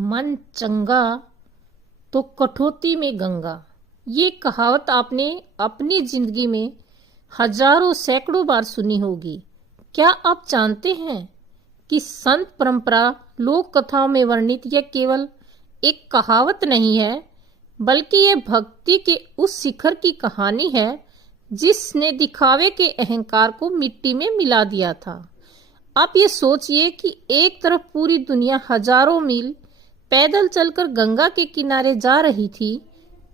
मन चंगा तो कठौती में गंगा। ये कहावत आपने अपनी जिंदगी में हजारों सैकड़ों बार सुनी होगी। क्या आप जानते हैं कि संत परंपरा लोक कथाओं में वर्णित यह केवल एक कहावत नहीं है, बल्कि ये भक्ति के उस शिखर की कहानी है जिसने दिखावे के अहंकार को मिट्टी में मिला दिया था। आप ये सोचिए कि एक तरफ पूरी दुनिया हजारों मील पैदल चलकर गंगा के किनारे जा रही थी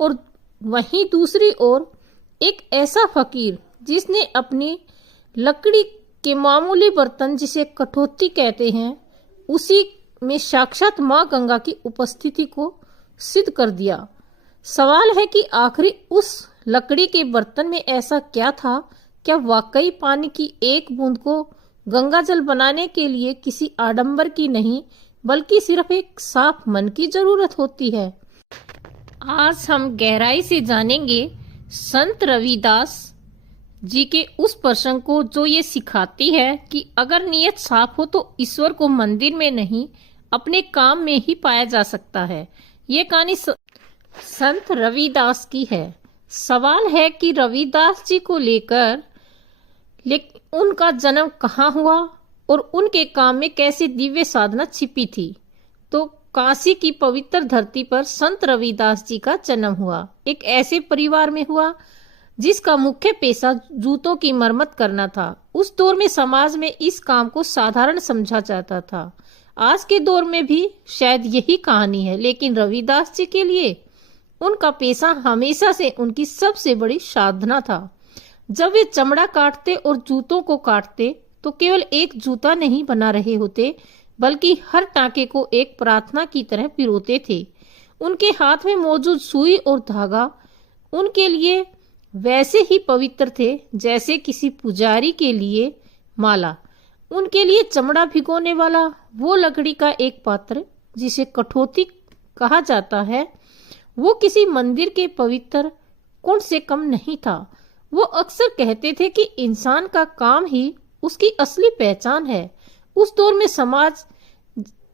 और वहीं दूसरी ओर एक ऐसा फकीर जिसने अपनी लकड़ी के मामूली बर्तन, जिसे कठौती कहते हैं, उसी में साक्षात मां गंगा की उपस्थिति को सिद्ध कर दिया। सवाल है कि आखिर उस लकड़ी के बर्तन में ऐसा क्या था? क्या वाकई पानी की एक बूंद को गंगा जल बनाने के लिए किसी आडंबर की नहीं, बल्कि सिर्फ एक साफ मन की जरूरत होती है? आज हम गहराई से जानेंगे संत रविदास जी के उस प्रसंग को जो ये सिखाती है कि अगर नीयत साफ हो तो ईश्वर को मंदिर में नहीं, अपने काम में ही पाया जा सकता है। ये कहानी संत रविदास की है। सवाल है कि रविदास जी को लेकर उनका जन्म कहाँ हुआ और उनके काम में कैसे दिव्य साधना छिपी थी। तो काशी की पवित्र धरती पर संत रविदास जी का जन्म हुआ। एक ऐसे परिवार में हुआ जिसका मुख्य पेशा जूतों की मरम्मत करना था। उस दौर में समाज में इस काम को साधारण समझा जाता था। आज के दौर में भी शायद यही कहानी है, लेकिन रविदास जी के लिए उनका पेशा हमेशा से उनकी सबसे बड़ी साधना था। जब वे चमड़ा काटते और जूतों को काटते तो केवल एक जूता नहीं बना रहे होते, बल्कि हर टांके को एक प्रार्थना की तरह पिरोते थे। उनके हाथ में मौजूद सुई और धागा उनके लिए वैसे ही पवित्र थे जैसे किसी पुजारी के लिए माला। उनके लिए चमड़ा भिगोने वाला वो लकड़ी का एक पात्र, जिसे कठौती कहा जाता है, वो किसी मंदिर के पवित्र कुंड से कम नहीं था। वो अक्सर कहते थे कि इंसान का काम ही उसकी असली पहचान है। उस दौर में समाज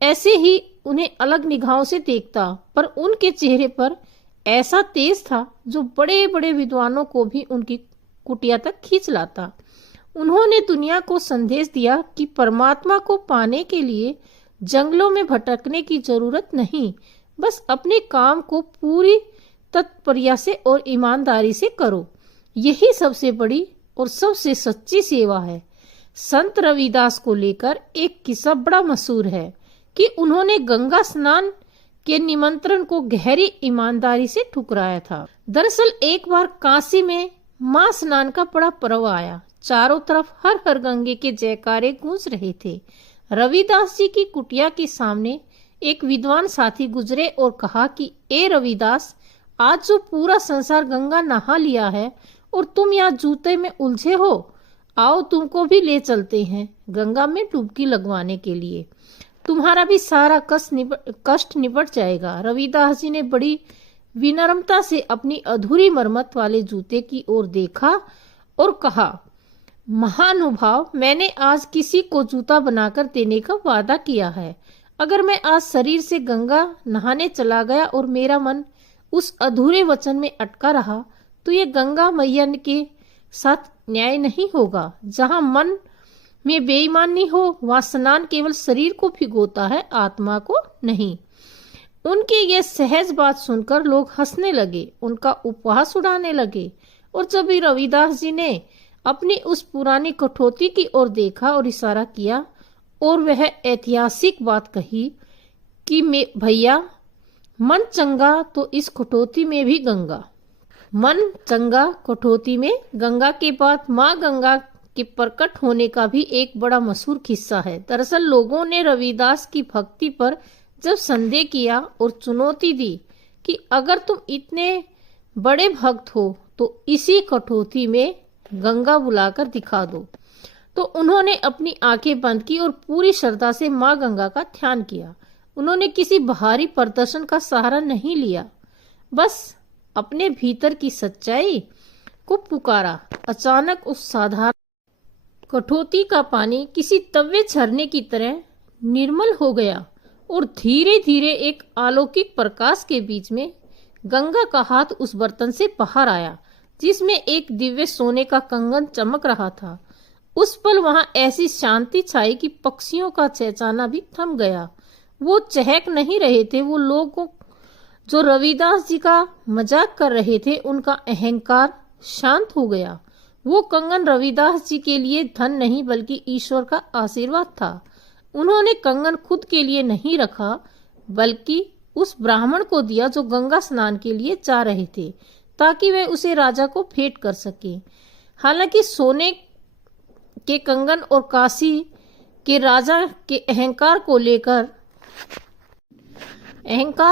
ऐसे ही उन्हें अलग निगाहों से देखता, पर उनके चेहरे पर ऐसा तेज था जो बड़े बड़े विद्वानों को भी उनकी कुटिया तक खींच लाता। उन्होंने दुनिया को संदेश दिया कि परमात्मा को पाने के लिए जंगलों में भटकने की जरूरत नहीं, बस अपने काम को पूरी तत्परता से और ईमानदारी से करो। यही सबसे बड़ी और सबसे सच्ची सेवा है। संत रविदास को लेकर एक किस्सा बड़ा मशहूर है कि उन्होंने गंगा स्नान के निमंत्रण को गहरी ईमानदारी से ठुकराया था। दरअसल एक बार काशी में मां स्नान का बड़ा पर्व आया। चारों तरफ हर हर गंगे के जयकारे गूंज रहे थे। रविदास जी की कुटिया के सामने एक विद्वान साथी गुजरे और कहा कि ए रविदास, आज जो पूरा संसार गंगा नहा लिया है और तुम यहाँ जूते में उलझे हो, आओ तुमको भी ले चलते हैं गंगा में डुबकी लगवाने के लिए। तुम्हारा भी सारा कष्ट निपट जाएगा। रविदास जी ने बड़ी विनम्रता से अपनी अधूरी मरम्मत वाले जूते की ओर देखा और कहा, महानुभाव, मैंने आज किसी को जूता बनाकर देने का वादा किया है। अगर मैं आज शरीर से गंगा नहाने चला गया और मेरा मन उस अधूरे वचन में अटका रहा, तो ये गंगा मैया के साथ न्याय नहीं होगा। जहां मन में बेईमानी हो, वहां स्नान केवल शरीर को भिगोता है, आत्मा को नहीं। उनके ये सहज बात सुनकर लोग हंसने लगे, उनका उपहास उड़ाने लगे। और जब भी रविदास जी ने अपनी उस पुरानी कठौती की ओर देखा और इशारा किया और वह ऐतिहासिक बात कही कि भैया, मन चंगा तो इस कठौती में भी गंगा। मन चंगा कठौती में गंगा के बाद मां गंगा के प्रकट होने का भी एक बड़ा मशहूर किस्सा है। दरअसल लोगों ने रविदास की भक्ति पर जब संदेह किया और चुनौती दी कि अगर तुम इतने बड़े भक्त हो तो इसी कठौती में गंगा बुलाकर दिखा दो, तो उन्होंने अपनी आंखें बंद की और पूरी श्रद्धा से मां गंगा का ध्यान किया। उन्होंने किसी बाहरी प्रदर्शन का सहारा नहीं लिया, बस अपने भीतर की सच्चाई को पुकारा। अचानक उस साधारण कठौती का पानी किसी तवे झरने की तरह निर्मल हो गया और धीरे धीरे एक अलौकिक प्रकाश के बीच में गंगा का हाथ उस बर्तन से बाहर आया जिसमें एक दिव्य सोने का कंगन चमक रहा था। उस पल वहां ऐसी शांति छाई कि पक्षियों का चहचहाना भी थम गया। वो चहक नहीं रहे थे। वो लोग जो रविदास जी का मजाक कर रहे थे उनका अहंकार शांत हो गया। वो कंगन रविदास जी के लिए धन नहीं बल्कि ईश्वर का आशीर्वाद था। उन्होंने कंगन खुद के लिए नहीं रखा बल्कि उस ब्राह्मण को दिया जो गंगा स्नान के लिए जा रहे थे ताकि वे उसे राजा को भेंट कर सके। हालांकि सोने के कंगन और काशी के राजा के अहंकार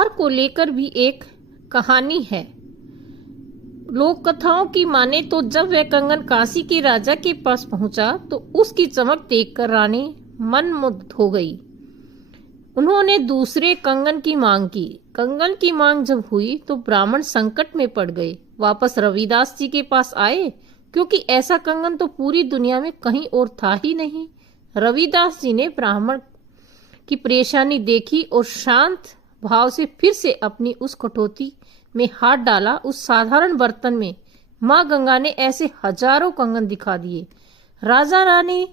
को लेकर भी एक कहानी है। लोक कथाओं की माने तो जब वह कंगन काशी के राजा के पास पहुंचा तो उसकी चमक देखकर रानी मनमुग्ध हो गई। उन्होंने दूसरे कंगन की मांग की। कंगन की मांग जब हुई तो ब्राह्मण संकट में पड़ गए। वापस रविदास जी के पास आए क्योंकि ऐसा कंगन तो पूरी दुनिया में कहीं और था ही नहीं। रविदास जी ने ब्राह्मण की परेशानी देखी और शांत भाव से फिर से अपनी उस कठौती में हाथ डाला। उस साधारण बर्तन में माँ गंगा ने ऐसे हजारों कंगन दिखा दिए। राजा रानी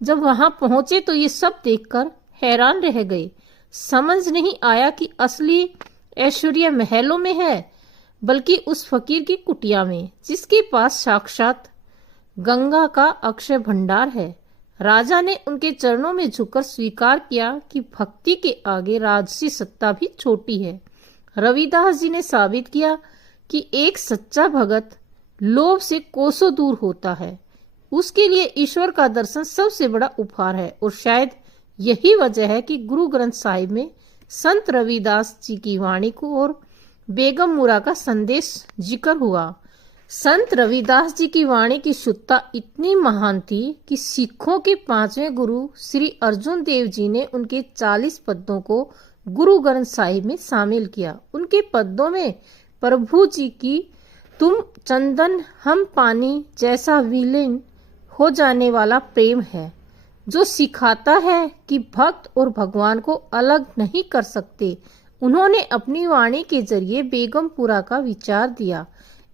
जब वहां पहुंचे तो ये सब देखकर हैरान रह गए। समझ नहीं आया कि असली ऐश्वर्य महलों में है बल्कि उस फकीर की कुटिया में जिसके पास साक्षात गंगा का अक्षय भंडार है। राजा ने उनके चरणों में झुककर स्वीकार किया कि भक्ति के आगे राजसी सत्ता भी छोटी है। रविदास जी ने साबित किया कि एक सच्चा भगत लोभ से कोसों दूर होता है। उसके लिए ईश्वर का दर्शन सबसे बड़ा उपहार है और शायद यही वजह है कि गुरु ग्रंथ साहिब में संत रविदास जी की वाणी को और बेगम मुरा का संदेश जिक्र हुआ। संत रविदास जी की वाणी की शुद्धता इतनी महान थी कि सिखों के 5वें गुरु श्री अर्जुन देव जी ने उनके 40 पद्यों को गुरु ग्रंथ साहिब में शामिल किया। उनके पद्यों में प्रभु जी की तुम चंदन हम पानी जैसा विलीन हो जाने वाला प्रेम है जो सिखाता है कि भक्त और भगवान को अलग नहीं कर सकते। उन्होंने अपनी वाणी के जरिए बेगमपुरा का विचार दिया,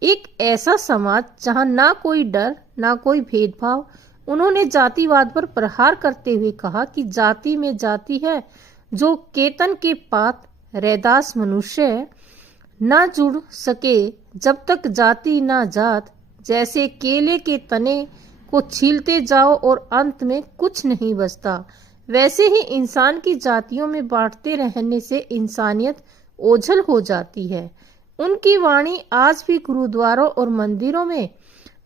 एक ऐसा समाज जहां ना कोई डर ना कोई भेदभाव। उन्होंने जातिवाद पर प्रहार करते हुए कहा कि जाति में जाति है जो केतन के पात रैदास मनुष्य ना जुड़ सके जब तक जाति ना जात। जैसे केले के तने को छीलते जाओ और अंत में कुछ नहीं बचता, वैसे ही इंसान की जातियों में बांटते रहने से इंसानियत ओझल हो जाती है। उनकी वाणी आज भी गुरुद्वारों और मंदिरों में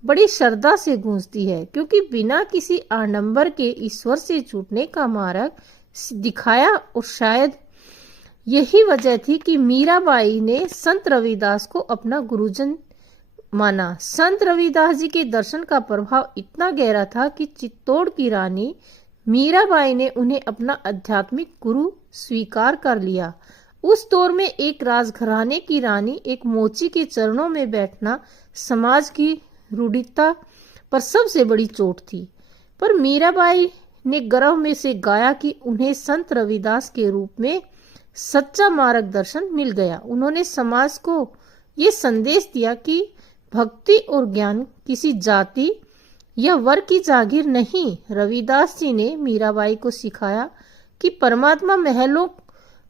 बड़ी श्रद्धा से गूंजती है क्योंकि बिना किसी आडंबर के ईश्वर से जुड़ने का मार्ग दिखाया। और शायद यही वजह थी कि मीराबाई ने संत रविदास को अपना गुरुजन माना। संत रविदास जी के दर्शन का प्रभाव इतना गहरा था कि चित्तौड़ की रानी मीराबाई ने उन्हें अपना आध्यात्मिक गुरु स्वीकार कर लिया। उस दौर में एक राजघराने की रानी एक मोची के चरणों में बैठना समाज की रूढ़िता पर सबसे बड़ी चोट थी। पर मीराबाई ने गर्व में से गाया कि उन्हें संत रविदास के रूप में सच्चा मार्गदर्शन मिल गया। उन्होंने समाज को ये संदेश दिया कि भक्ति और ज्ञान किसी जाति या वर्ग की जागीर नहीं। रविदास जी ने मीराबाई को सिखाया कि परमात्मा महलों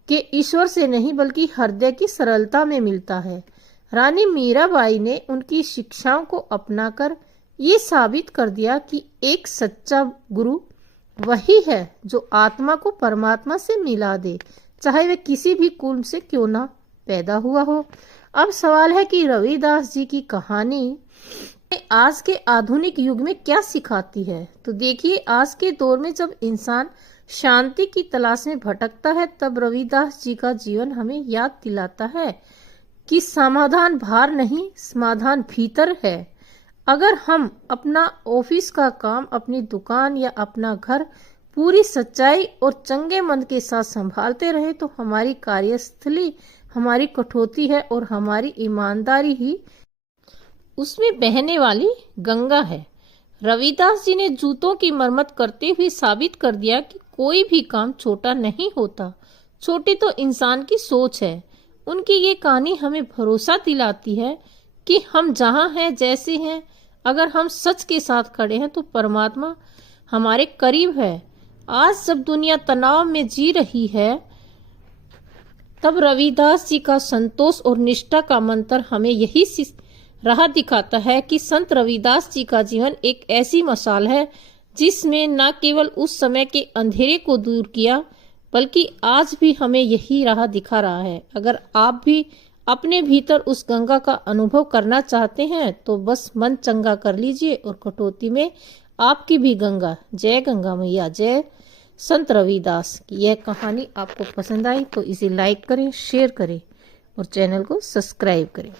के ईश्वर से नहीं बल्कि हृदय की सरलता में मिलता है। रानी मीराबाई ने उनकी शिक्षाओं को अपनाकर ये साबित कर दिया कि एक सच्चा गुरु वही है जो आत्मा को परमात्मा से मिला दे, चाहे वह किसी भी कुल से क्यों ना पैदा हुआ हो। अब सवाल है कि रविदास जी की कहानी आज के आधुनिक युग में क्या सिखाती है। तो देखिए, आज के दौर में जब इंसान शांति की तलाश में भटकता है तब रविदास जी का जीवन हमें याद दिलाता है कि समाधान बाहर नहीं, समाधान भीतर है। अगर हम अपना ऑफिस का काम, अपनी दुकान या अपना घर पूरी सच्चाई और चंगे मन के साथ संभालते रहे तो हमारी कार्यस्थली हमारी कठौती है और हमारी ईमानदारी ही उसमें बहने वाली गंगा है। रविदास जी ने जूतों की मरम्मत करते हुए साबित कर दिया कि कोई भी काम छोटा नहीं होता। छोटी तो इंसान की सोच है। उनकी ये कहानी हमें भरोसा दिलाती है कि हम जहाँ हैं, जैसे हैं, अगर हम सच के साथ खड़े हैं तो परमात्मा हमारे करीब है। आज जब दुनिया तनाव में जी रही है, तब रविदास जी का संतोष और निष्ठा का मंत्र हमें यही राह दिखाता है कि संत रविदास जी का जीवन एक ऐसी मशाल है जिसमें न केवल उस समय के अंधेरे को दूर किया, बल्कि आज भी हमें यही राह दिखा रहा है। अगर आप भी अपने भीतर उस गंगा का अनुभव करना चाहते हैं तो बस मन चंगा कर लीजिए और कटौती में आपकी भी गंगा। जय गंगा मैया, जय संत रविदास की। यह कहानी आपको पसंद आई तो इसे लाइक करें, शेयर करें और चैनल को सब्सक्राइब करें।